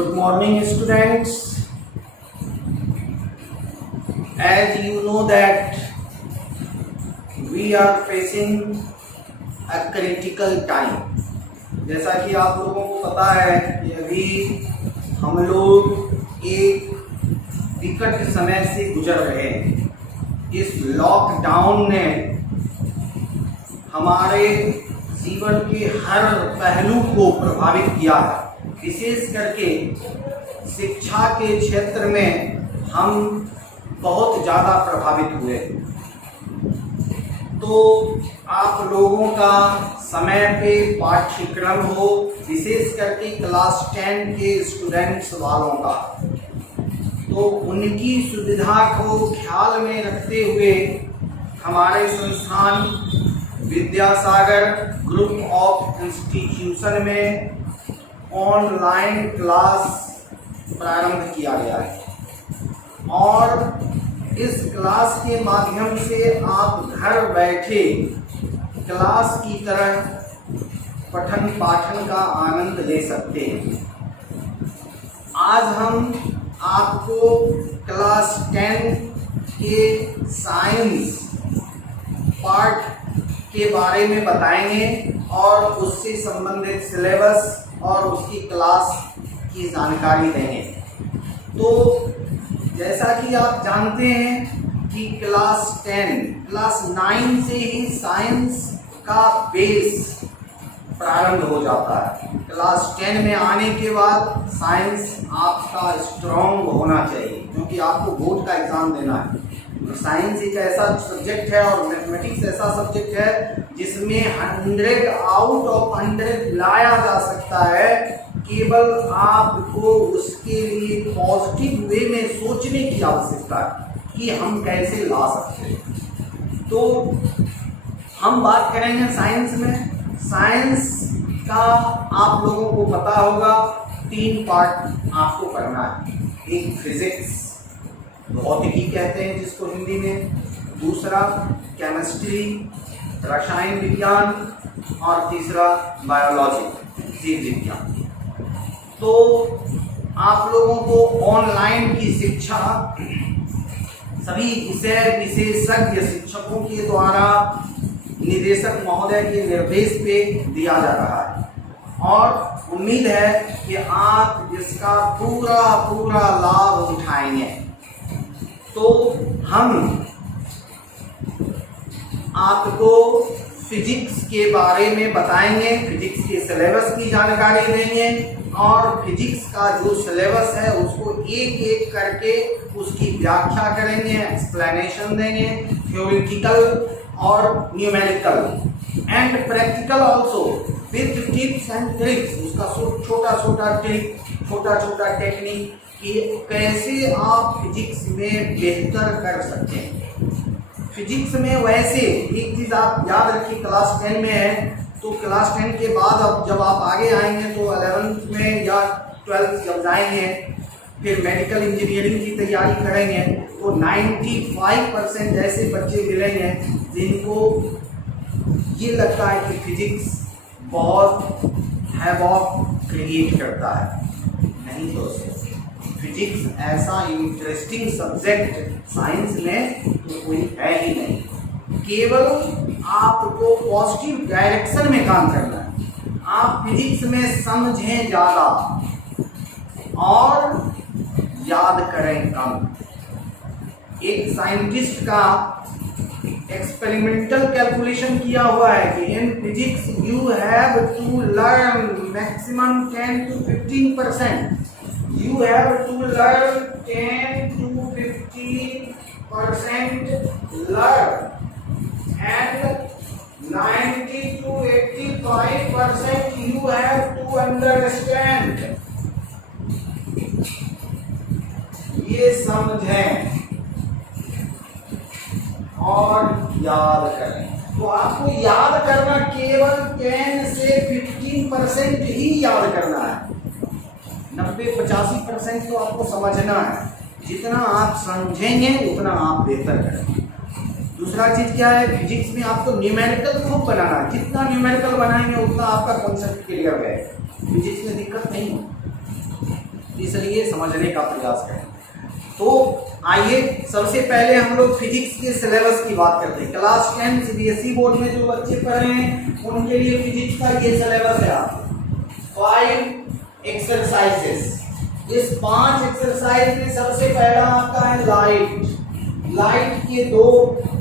Good morning, students. As you know that we are facing a critical time. जैसा कि आप लोगों को पता है कि अभी हम लोग एक विकट समय से गुजर रहे हैं। इस लॉकडाउन ने हमारे जीवन के हर पहलू को प्रभावित किया है। विशेष करके शिक्षा के क्षेत्र में हम बहुत ज़्यादा प्रभावित हुए। तो आप लोगों का समय पे पाठ्यक्रम हो, विशेष करके क्लास 10 के स्टूडेंट्स वालों का, तो उनकी सुविधा को ख्याल में रखते हुए हमारे संस्थान विद्यासागर ग्रुप ऑफ इंस्टीट्यूशन में ऑनलाइन क्लास प्रारंभ किया गया है और इस क्लास के माध्यम से आप घर बैठे क्लास की तरह पठन पाठन का आनंद ले सकते हैं। आज हम आपको क्लास 10 के साइंस पार्ट के बारे में बताएंगे और उससे संबंधित सिलेबस और उसकी क्लास की जानकारी देंगे। तो जैसा कि आप जानते हैं कि क्लास 9 से ही साइंस का बेस प्रारंभ हो जाता है। क्लास 10 में आने के बाद साइंस आपका स्ट्रॉन्ग होना चाहिए, क्योंकि आपको बोर्ड का एग्जाम देना है। साइंस एक ऐसा सब्जेक्ट है और मैथमेटिक्स ऐसा सब्जेक्ट है जिसमें 100 आउट ऑफ 100 लाया जा सकता है। केवल आपको उसके लिए पॉजिटिव वे में सोचने की आवश्यकता है कि हम कैसे ला सकते हैं। तो हम बात करेंगे साइंस में। साइंस का आप लोगों को पता होगा 3 पार्ट आपको करना है। एक फिजिक्स, भौतिकी कहते हैं जिसको हिंदी में, दूसरा केमिस्ट्री रसायन विज्ञान और तीसरा बायोलॉजी जीव विज्ञान। तो आप लोगों को ऑनलाइन की शिक्षा सभी विषय विशेषज्ञ शिक्षकों के द्वारा निदेशक महोदय के निर्देश पे दिया जा रहा है और उम्मीद है कि आप इसका पूरा लाभ उठाएंगे। तो हम आपको फिजिक्स के बारे में बताएंगे, फिजिक्स के सिलेबस की जानकारी देंगे और फिजिक्स का जो सिलेबस है उसको एक एक करके उसकी व्याख्या करेंगे, एक्सप्लेनेशन देंगे, थ्योरेटिकल और numerical and practical also with tips and tricks. उसका छोटा ट्रिक, छोटा टेक्निक कि कैसे आप फिजिक्स में बेहतर कर सकते हैं। फिजिक्स में वैसे एक चीज आप याद रखिए, क्लास 10 में है तो क्लास 10 के बाद अब जब आप आगे आएंगे तो 11th में या 12th जब जाएंगे फिर मेडिकल इंजीनियरिंग की तैयारी करेंगे तो 95% ऐसे बच्चे मिलेंगे जिनको ये लगता है कि फिजिक्स बहुत हैवॉक क्रिएट करता है। नहीं दोस्तों, फिजिक्स ऐसा इंटरेस्टिंग सब्जेक्ट साइंस में तो कोई है ही नहीं। केवल आपको पॉजिटिव डायरेक्शन में काम करना है। आप फिजिक्स में समझें ज़्यादा और याद करें कम। एक साइंटिस्ट का एक्सपेरिमेंटल कैलकुलेशन किया हुआ है कि in physics you have to learn maximum 10 to 15%। You have to learn 10 to 15% learn and 90 to 85% you have to understand। ये समझें और याद करें। तो आपको याद करना केवल 10 से 15% ही याद करना है। 90-85% तो आपको समझना है। जितना आप समझेंगे उतना आप बेहतर करेंगे। दूसरा चीज क्या है, फिजिक्स में आपको न्यूमेरिकल खूब बनाना है। जितना न्यूमेरिकल बनाएंगे उतना आपका कॉन्सेप्ट क्लियर है। फिजिक्स में दिक्कत नहीं है। इसलिए समझने का प्रयास करें। तो आइए सबसे पहले हम लोग फिजिक्स के सिलेबस की बात करते हैं। क्लास 10 सीबीएसई बोर्ड में जो बच्चे पढ़ रहे हैं उनके लिए फिजिक्स का ये सिलेबस है। 5 एक्सरसाइजेस। इस 5 एक्सरसाइज में सबसे पहला आपका है लाइट। लाइट के 2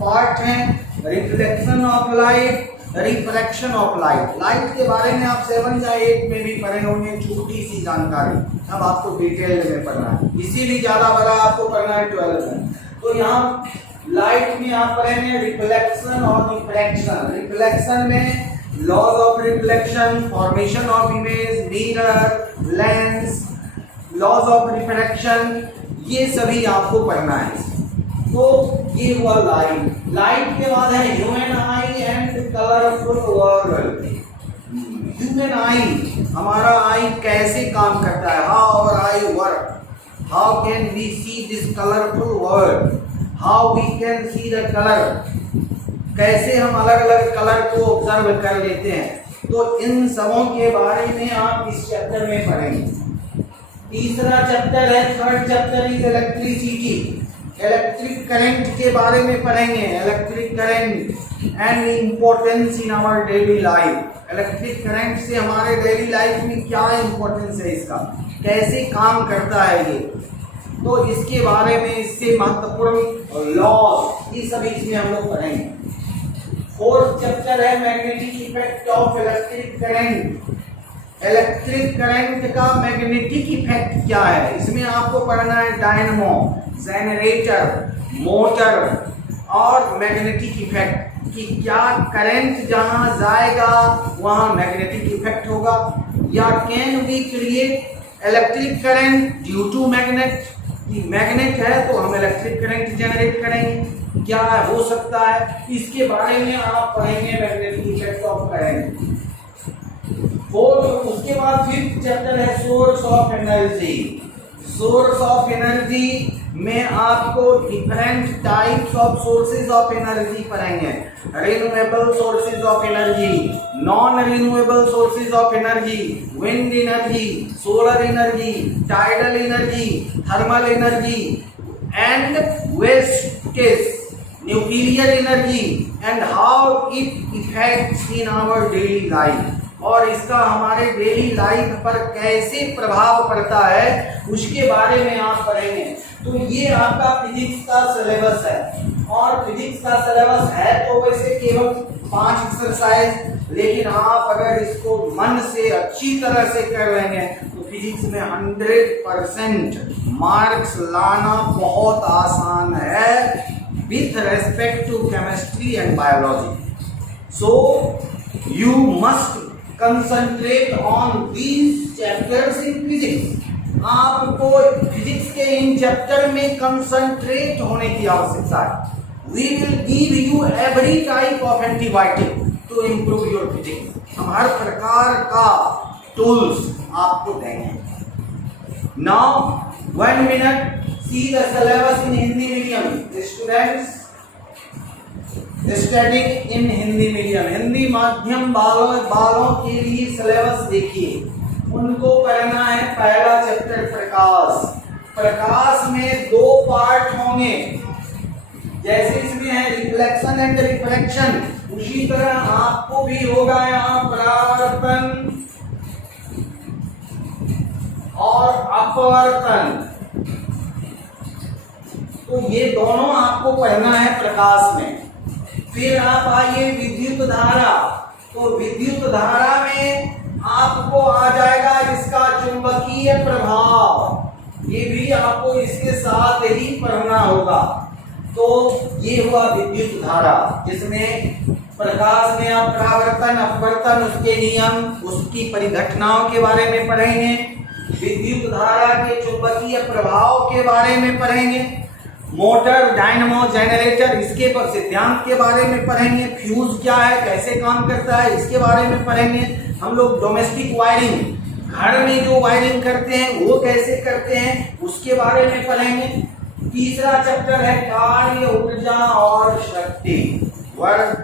पार्ट हैं, reflection of light, refraction of light. Light के बारे में आप 7 या 8 में भी पढ़े होंगे, छोटी सी जानकारी। अब आपको डिटेल में पढ़ना है, इसीलिए ज्यादा बड़ा आपको पढ़ना है 12 में। तो यहाँ लाइट में आप पढ़ेंगे रिफ्लेक्शन और रिफ्रैक्शन। रिफ्लेक्शन में laws of reflection, formation of image, mirror, lens, laws of refraction, ये सभी आपको पढ़ना है। तो ये हुआ लाइट। लाइट के बाद है human eye and colourful world. Human eye, हमारा आई कैसे काम करता है, how our eye work, how can we see this colourful world, how we can see the colour, कैसे हम अलग अलग कलर को ऑब्जर्व कर लेते हैं। तो इन सबों के बारे में आप इस चैप्टर में पढ़ेंगे। तीसरा चैप्टर है, third chapter is electricity. Electric current के बारे में पढ़ेंगे। Electric current and importance in our daily life. Electric current से हमारे डेली लाइफ में क्या इम्पोर्टेंस है, इसका कैसे काम करता है ये, तो इसके बारे में, इससे महत्वपूर्ण लॉज, ये सभी इसमें हम लोग पढ़ेंगे। फोर्थ चैप्टर है magnetic effect of electric current. Electric current का मैग्नेटिक इफेक्ट क्या है, इसमें आपको पढ़ना है डायनमो, जनरेटर, मोटर और मैग्नेटिक इफेक्ट कि क्या करंट जहां जाएगा वहां मैग्नेटिक इफेक्ट होगा, या can we create electric current due to magnet, कि मैग्नेट है तो हम इलेक्ट्रिक करंट जनरेट करेंगे, क्या हो सकता है, इसके बारे में आप पढ़ेंगे मैग्नेटिक इफेक्ट ऑफ करंट। उसके बाद फिफ्थ चैप्टर है source of energy. Source of energy में आपको different types of sources of energy पढ़ेंगे। Renewable sources of energy, non renewable sources of energy, wind energy, solar energy, tidal energy, thermal energy and wastage, nuclear energy and how it effects in our daily life, और इसका हमारे daily life पर कैसे प्रभाव पड़ता है उसके बारे में आप पढ़ेंगे। तो ये आपका फिजिक्स का सिलेबस है, और फिजिक्स का सिलेबस है तो वैसे केवल 5 एक्सरसाइज, लेकिन आप अगर इसको मन से अच्छी तरह से कर लेंगे तो फिजिक्स में 100% मार्क्स लाना बहुत आसान है with respect to chemistry and biology. So you must concentrate on these chapters in physics. आपको फिजिक्स के इन चैप्टर में कंसंट्रेट होने की आवश्यकता है। We will give you every type of antibiotic to improve your physics. हम हर प्रकार का टूल्स आपको देंगे। Now 1 minute, see the syllabus in Hindi medium. Students studying in Hindi medium, Hindi माध्यम बालों के लिए सिलेबस देखिए। उनको पढ़ना है पहला चैप्टर प्रकाश। प्रकाश में 2 पार्ट होंगे, जैसे इसमें है रिफ्लेक्शन एंड रिफ्रैक्शन, उसी तरह आपको भी होगा यहाँ परावर्तन और अपवर्तन। तो ये दोनों आपको पढ़ना है प्रकाश में। फिर आप आइए विद्युत धारा। तो विद्युत धारा में आपको आ जाएगा इसका चुंबकीय प्रभाव, ये भी आपको इसके साथ ही पढ़ना होगा। तो ये हुआ विद्युत धारा, जिसमें प्रकाश में आप परावर्तन, अपवर्तन, उसके नियम, उसकी परिघटनाओं के बारे में पढ़ेंगे। विद्युत धारा के चुंबकीय प्रभाव के बारे में पढ़ेंगे। मोटर, डायनमो, जनरेटर, इसके सिद्धांत के बारे में पढ़ेंगे। फ्यूज क्या है, कैसे काम करता है, इसके बारे में पढ़ेंगे। हम लोग डोमेस्टिक वायरिंग, घर में जो वायरिंग करते हैं वो कैसे करते हैं उसके बारे में पढ़ेंगे। तीसरा चैप्टर है कार्य, ऊर्जा और शक्ति, वर्क,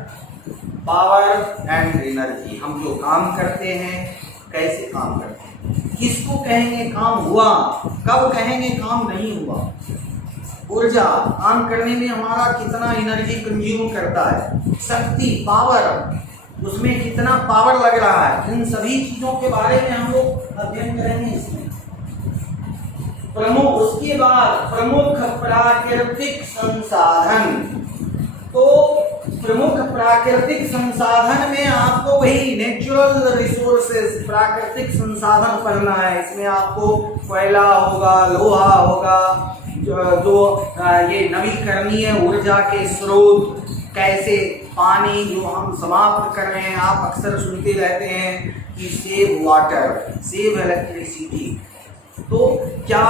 पावर एंड एनर्जी। हम जो काम करते हैं कैसे काम करते हैं। किसको कहेंगे काम हुआ, कब कहेंगे काम नहीं हुआ। ऊर्जा काम करने में हमारा कितना एनर्जी कंज्यूम करता है, शक्ति पावर, उसमें कितना पावर लग रहा है, इन सभी चीजों के बारे में हम लोग अध्ययन करेंगे इसमें। प्रमुख, उसके बाद प्रमुख प्राकृतिक संसाधन। तो प्रमुख प्राकृतिक संसाधन में आपको वही नेचुरल रिसोर्सेज, प्राकृतिक संसाधन पढ़ना है। इसमें आपको कोयला होगा, लोहा होगा, जो ये नवीकरणीय ऊर्जा के स्रोत, कैसे पानी जो हम समाप्त कर रहे हैं, आप अक्सर सुनते रहते हैं कि सेव वाटर, सेव इलेक्ट्रिसिटी। तो क्या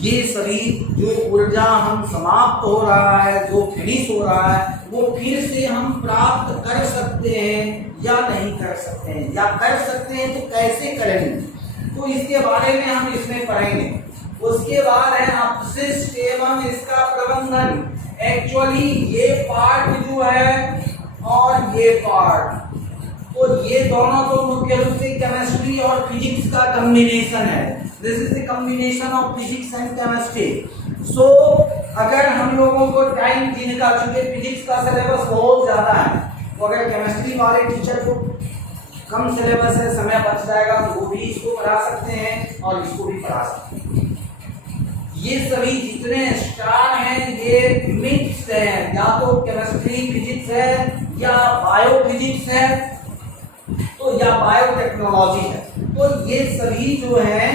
ये सभी जो ऊर्जा हम समाप्त हो रहा है, जो फिनिश हो रहा है, वो फिर से हम प्राप्त कर सकते हैं या नहीं कर सकते हैं, या कर सकते हैं तो कैसे करेंगे, तो इसके बारे में हम इसमें पढ़ेंगे। उसके बाद है अपशिष्ट एवं इसका प्रबंधन। एक्चुअली ये पार्ट जो है और ये पार्ट, तो ये दोनों तो मुख्य रूप से केमिस्ट्री और फिजिक्स का कॉम्बिनेशन है। This is the combination of physics and chemistry. So अगर हम लोगों को टाइम जिनका, चूंकि फिजिक्स का सिलेबस बहुत ज्यादा है, तो अगर केमिस्ट्री वाले टीचर को कम सिलेबस है, समय बच जाएगा, तो वो भी इसको पढ़ा सकते हैं और इसको भी पढ़ा सकते हैं। ये सभी जितने स्टार हैं ये मिक्स हैं, या तो केमिस्ट्री फिजिक्स है, या बायोफिजिक्स है, तो या बायोटेक्नोलॉजी है। तो ये सभी जो है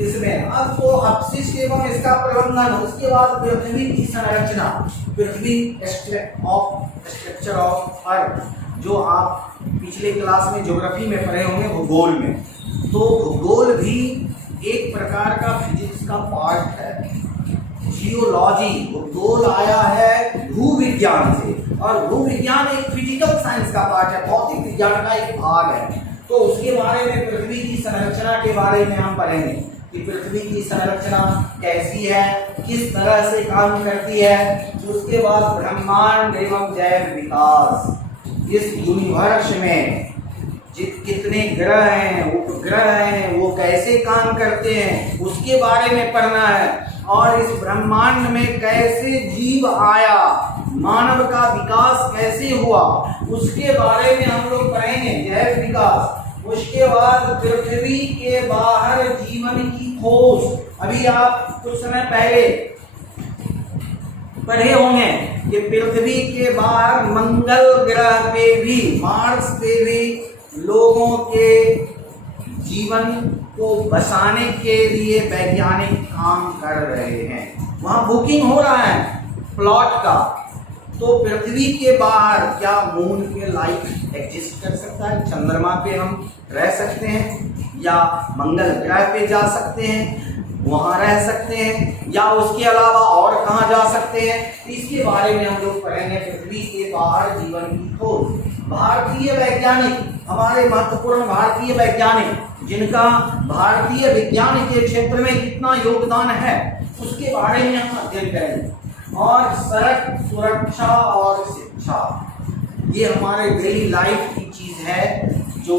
इसमें। अब तो अपशिष्ट एवं इसका प्रबंधन, उसके बाद पृथ्वी की संरचना, पृथ्वी स्ट्रक्चर ऑफ अर्थ, जो आप पिछले क्लास में ज्योग्राफी में पढ़े होंगे, भूगोल में। तो भूगोल भी एक प्रकार का फिजिक्स का पार्ट है। जियोलॉजी, भूगोल आया है भूविज्ञान से, और भूविज्ञान एक फिजिकल साइंस का पार्ट है, भौतिक विज्ञान का एक भाग है। तो उसके बारे में, पृथ्वी की संरचना के बारे में हम पढ़ेंगे कि पृथ्वी की संरचना कैसी है, किस तरह से काम करती है। उसके बाद ब्रह्मांड एवं जैव विकास, इस यूनिवर्स में कितने ग्रह हैं, उपग्रह हैं, वो कैसे काम करते हैं, उसके बारे में पढ़ना है। और इस ब्रह्मांड में कैसे जीव आया, मानव का विकास कैसे हुआ, उसके बारे में हम लोग पढ़ेंगे, जैव विकास। उसके बाद पृथ्वी के बाहर जीवन की खोज। अभी आप कुछ समय पहले पढ़े होंगे कि पृथ्वी के बाहर मंगल ग्रह पे भी, मार्स पे भी लोगों के जीवन को बसाने के लिए वैज्ञानिक काम कर रहे हैं। वहां बुकिंग हो रहा है प्लॉट का। तो पृथ्वी के बाहर क्या मून पे लाइफ एग्जिस्ट कर सकता है, चंद्रमा पे हम रह सकते हैं, या मंगल ग्रह पे जा सकते हैं, वहां रह सकते हैं, या उसके अलावा और कहां जा सकते हैं, इसके बारे में हम लोग पढ़ेंगे। पृथ्वी के बाहर जीवन की खोज। भारतीय वैज्ञानिक, हमारे महत्वपूर्ण भारतीय वैज्ञानिक, जिनका भारतीय विज्ञान के क्षेत्र में कितना योगदान है, उसके बारे में हम अध्ययन करेंगे। और सड़क सुरक्षा और शिक्षा, ये हमारे डेली लाइफ की चीज है, जो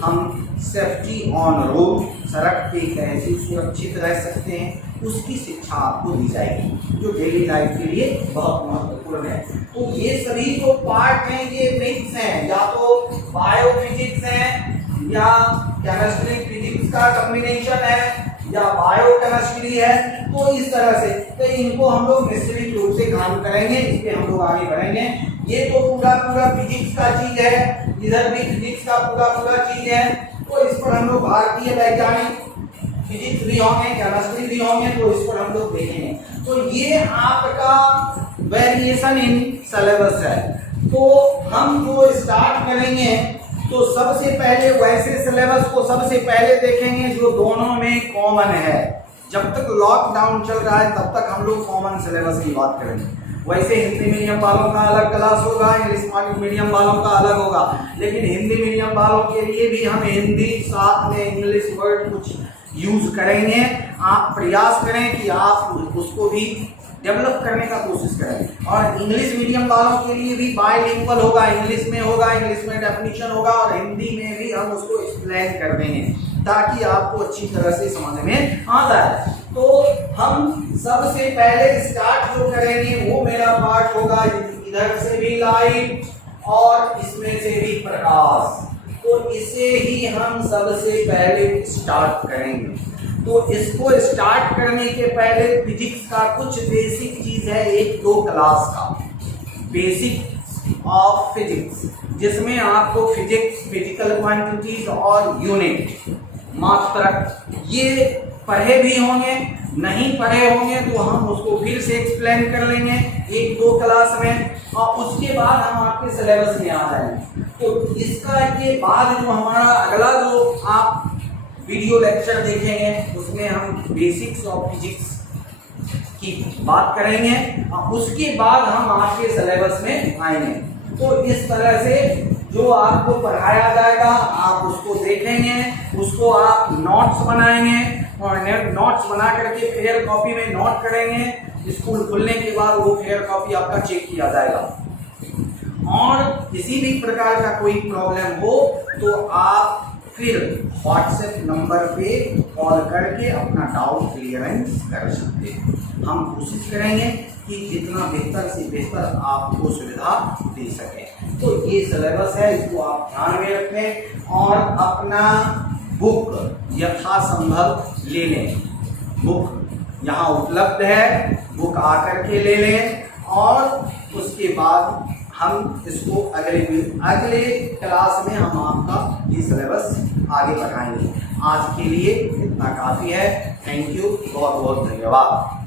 हम सेफ्टी ऑन रोड, सड़क पे कैसे सुरक्षित रह सकते हैं, उसकी शिक्षा आपको दी जाएगी, जो डेली लाइफ के लिए बहुत महत्वपूर्ण है। तो ये सभी जो पार्ट हैं ये मिक्स हैं, या तो बायोफिजिक्स है, या केमिस्ट्री फिजिक्स का कॉम्बिनेशन है, या बायोकेमिस्ट्री है। तो इस तरह से तो इनको हम लोग मिश्रित रूप से काम करेंगे, इस पे हम लोग आगे बढ़ेंगे। ये तो पूरा फिजिक्स का चीज है, इधर भी फिजिक्स का पूरा चीज है। तो इस पर हम लोग भारतीय वैज्ञानिक फिजिक्स भी होंगे, केमिस्ट्री भी होंगे, तो इस पर हम लोग देखेंगे। तो ये आपका वेरिएशन इन सिलेबस है। तो हम जो स्टार्ट करेंगे, तो सबसे पहले वैसे सिलेबस को सबसे पहले देखेंगे जो दोनों में कॉमन है। जब तक लॉकडाउन चल रहा है तब तक हम लोग कॉमन सिलेबस की बात करेंगे। वैसे हिंदी मीडियम वालों का अलग क्लास होगा, इंग्लिश मीडियम वालों का अलग होगा, लेकिन हिंदी मीडियम वालों के लिए भी हम हिंदी साथ में इंग्लिश वर्ड कुछ यूज करेंगे। आप प्रयास करें कि आप उसको भी डेवलप करने का कोशिश करें। और इंग्लिश मीडियम वालों के लिए भी बायलिंगुअल होगा, इंग्लिश में होगा, इंग्लिश में डेफिनेशन होगा, और हिंदी में भी हम उसको एक्सप्लेन कर देंगे। ताकि आपको अच्छी तरह से समझ में आ जाए। तो हम सबसे पहले स्टार्ट जो करेंगे वो मेरा पार्ट होगा इधर से भी लाइट और इसमें से भी प्रकाश, तो इसे ही हम सबसे पहले स्टार्ट करेंगे। तो इसको स्टार्ट करने के पहले फिजिक्स का कुछ बेसिक चीज है, 1-2 क्लास का बेसिक ऑफ फिजिक्स, जिसमें आपको फिजिक्स, फिजिकल क्वांटिटीज और यूनिट, मात्रक ये पढ़े भी होंगे, नहीं पढ़े होंगे तो हम उसको फिर से एक्सप्लेन कर लेंगे 1-2 क्लास में, और उसके बाद हम आपके सिलेबस में आ जाएंगे। तो इसका के बाद जो हमारा अगला जो आप वीडियो लेक्चर देखेंगे उसमें हम बेसिक्स ऑफ फिजिक्स की बात करेंगे और उसके बाद हम आपके सिलेबस में आएंगे। तो इस तरह से जो आपको पढ़ाया जाएगा आप उसको देखेंगे, उसको आप नोट्स बनाएंगे और नोट्स बना करके फेयर कॉपी में नोट करेंगे। स्कूल खुलने के बाद वो फेयर कॉपी आपका चेक किया जाएगा। और किसी भी प्रकार का कोई प्रॉब्लम हो तो आप फिर व्हाट्सएप नंबर पे कॉल करके अपना डाउट क्लियरेंस कर सकते हैं। हम कोशिश करेंगे कि जितना बेहतर से बेहतर आपको सुविधा दे सकें। तो ये सिलेबस है, इसको आप ध्यान में रखें और अपना बुक यथासंभव ले लें। बुक यहाँ उपलब्ध है, बुक आकर के ले लें और उसके बाद हम इसको अगले क्लास में हम आपका ये सिलेबस आगे बढ़ाएंगे। आज के लिए इतना काफी है। थैंक यू, बहुत बहुत धन्यवाद।